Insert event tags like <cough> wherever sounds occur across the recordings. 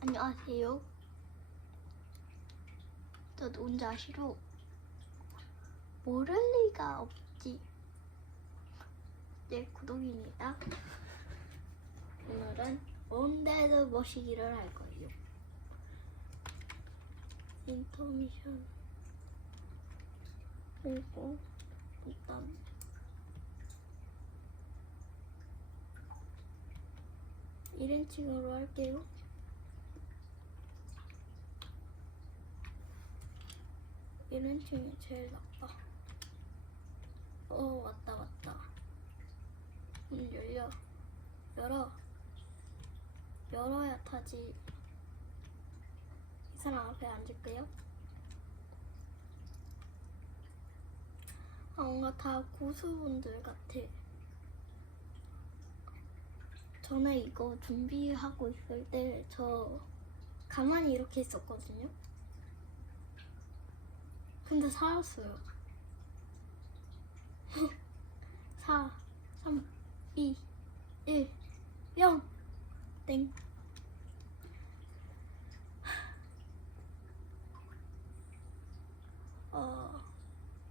안녕하세요. 저 싫어. 모를 리가 없지. 네, 구독입니다. 오늘은 온데드 머시기를 할 거예요. 인터미션. 그리고 일단 일인칭으로 할게요. 일인칭이 제일 나빠. 어, 왔다, 왔다. 문 열려. 열어. 열어야 타지. 이 사람 앞에 앉을게요. 아, 뭔가 다 고수분들 같아. 전에 이거 준비하고 있을 때 저 가만히 이렇게 있었거든요. 근데 살았어요. 4, 3, 2, 1, 0. 땡. <laughs> 어,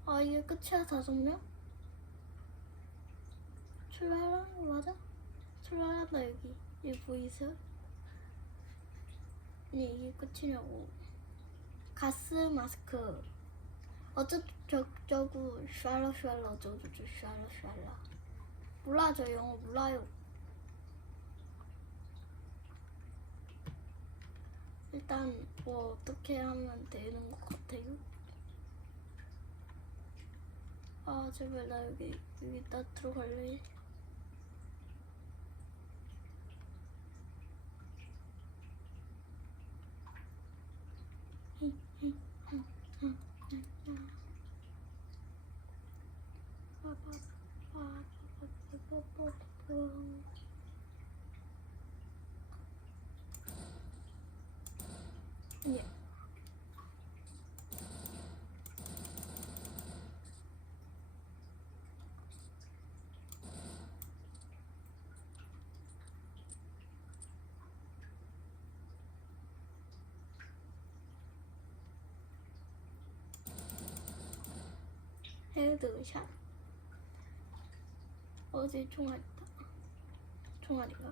아, 이게 끝이야, 다섯 명? 출발하는 거 맞아? 출발한다, 여기. 여기 보이세요? 아니, 이게 끝이냐고. 가스 마스크. 어쩌저쩌고 샬라 샬라 어쩌저쩌 샬라 샬라 몰라 저 영어 몰라요 일단 뭐 어떻게 하면 되는 것 같아요? 아 제발 나 여기 여기다 들어갈래 예. 헤드샷 어디 총알 있다 총알인가?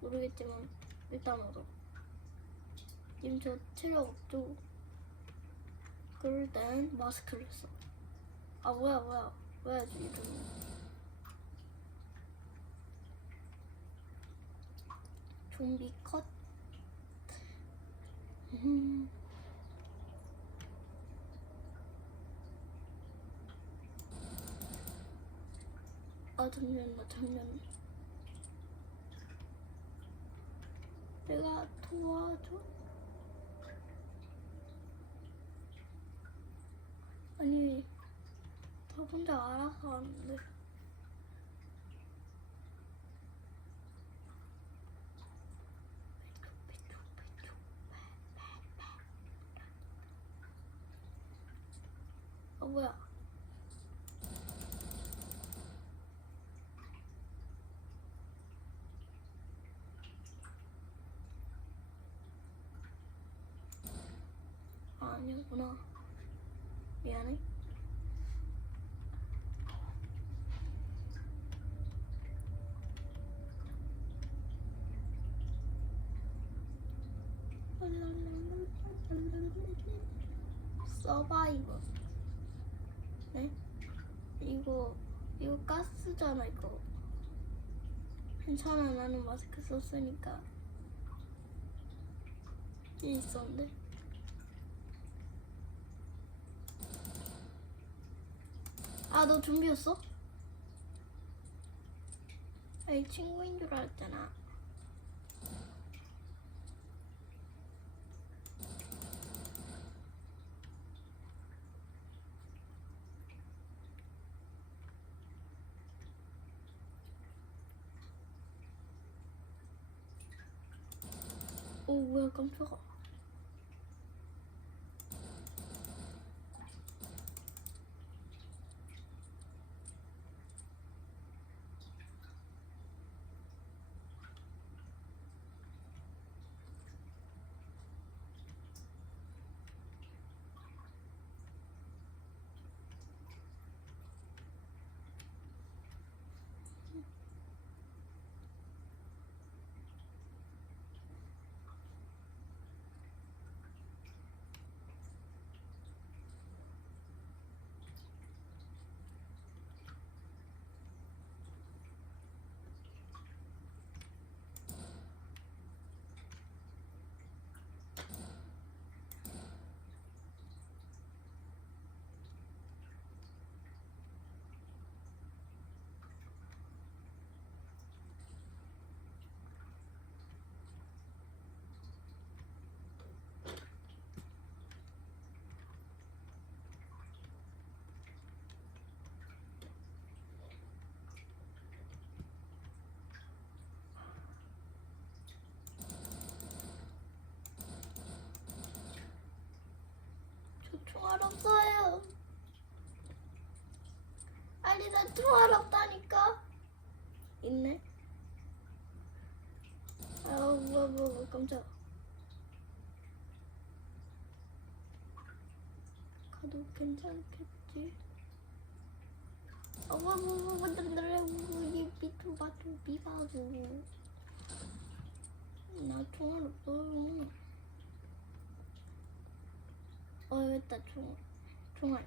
모르겠지만 일단 얻어 지금 저 체력 없죠? 그럴 땐 마스크를 써. 아 뭐야 뭐야 뭐야 이름 좀비 컷 음. 아 잠시만 나 잠시만 내가 도와줘? 아니 다 혼자 알아서 하는데. 아 뭐야 아 아니었구나. 미안해. 서바이버 네? 이거 이거 가스잖아 이거. 괜찮아 나는 마스크 썼으니까. 이 있었는데 아 너 좀비였어? 아 이 친구인 줄 알았잖아 오 뭐야 깜짝아 총알 없어요. 아니 나 총알 없다니까. 있네. 아우 뭐뭐 뭐, 깜짝. 가도 괜찮겠지. 어머머머 만들래 우리 비투 바투 비바두. 나 총알 없어요. 어 여기 있다 총 총알.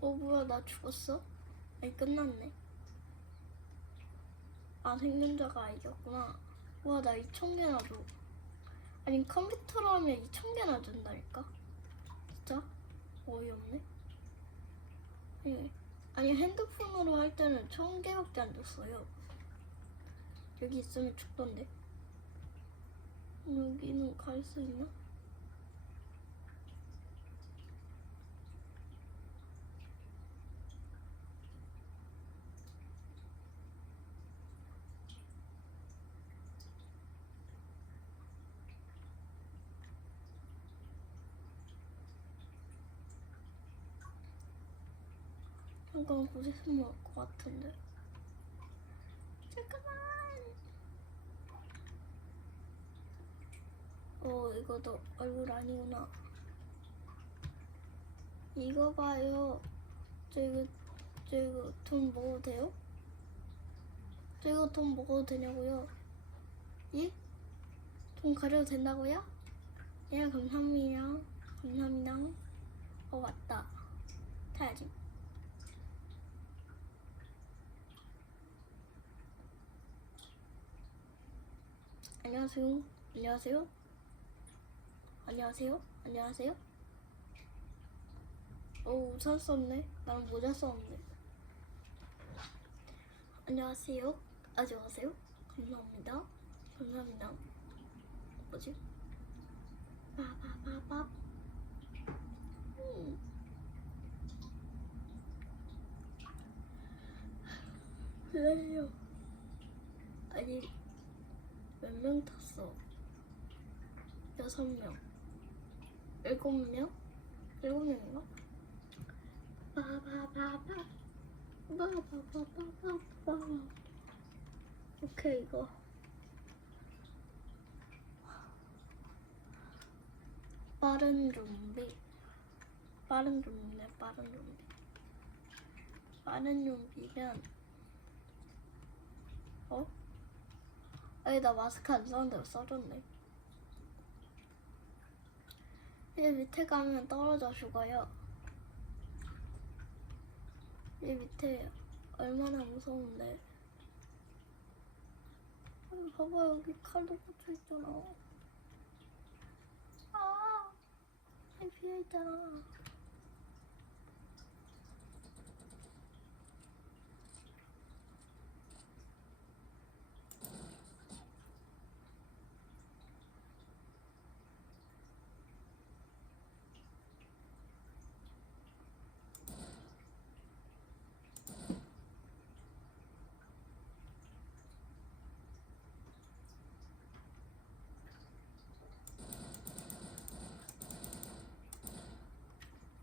어 뭐야 나 죽었어? 아니 끝났네. 아 생존자가 이겼구나. 와 나 2천 개나 줘. 아니 컴퓨터로 하면 2천 개나 준다니까. 진짜 어이없네. 아니, 아니 핸드폰으로 할 때는 천 개밖에 안 줬어요. 여기 있으면 죽던데. 여기는 갈 수 있나? 잠깐 곳에서 먹을 것 같은데. 잠깐만. 어, 이거도 얼굴 아니구나. 이거 봐요. 저 이거, 저 이거 돈 먹어도 돼요? 저 이거 돈 먹어도 되냐고요? 예? 돈 가려도 된다고요? 예, 감사합니다. 감사합니다. 어, 맞다. 타야지. 안녕하세요. 안녕하세요. 안녕하세요. 안녕하세요. 오, 우산 썼네. 나는 모자 썼는데. 안녕하세요. 안녕하세요. 감사합니다. 감사합니다. 뭐지? 빠바바바. 음. 왜요? 아니, 몇 명 탔어? 여섯 명. 일곱 명? 일곱 명인가? 바바바바. 바바바바바바. 오케이, 이거. 빠른 좀비. 빠른 좀비네, 빠른 좀비. 빠른 좀비면, 어? 아니 나 마스크 안 썼는데 왜 써줬네. 이 밑에 가면 떨어져 죽어요. 이 밑에 얼마나 무서운데. 아니, 봐봐 여기 칼도 꽂혀있잖아. 아 비어있잖아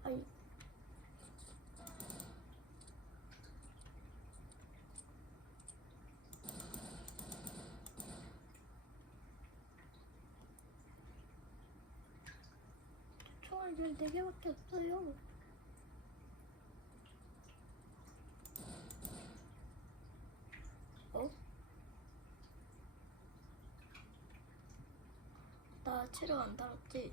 아니 총알 14개밖에 없어요 어? 나 치료 안 달았지?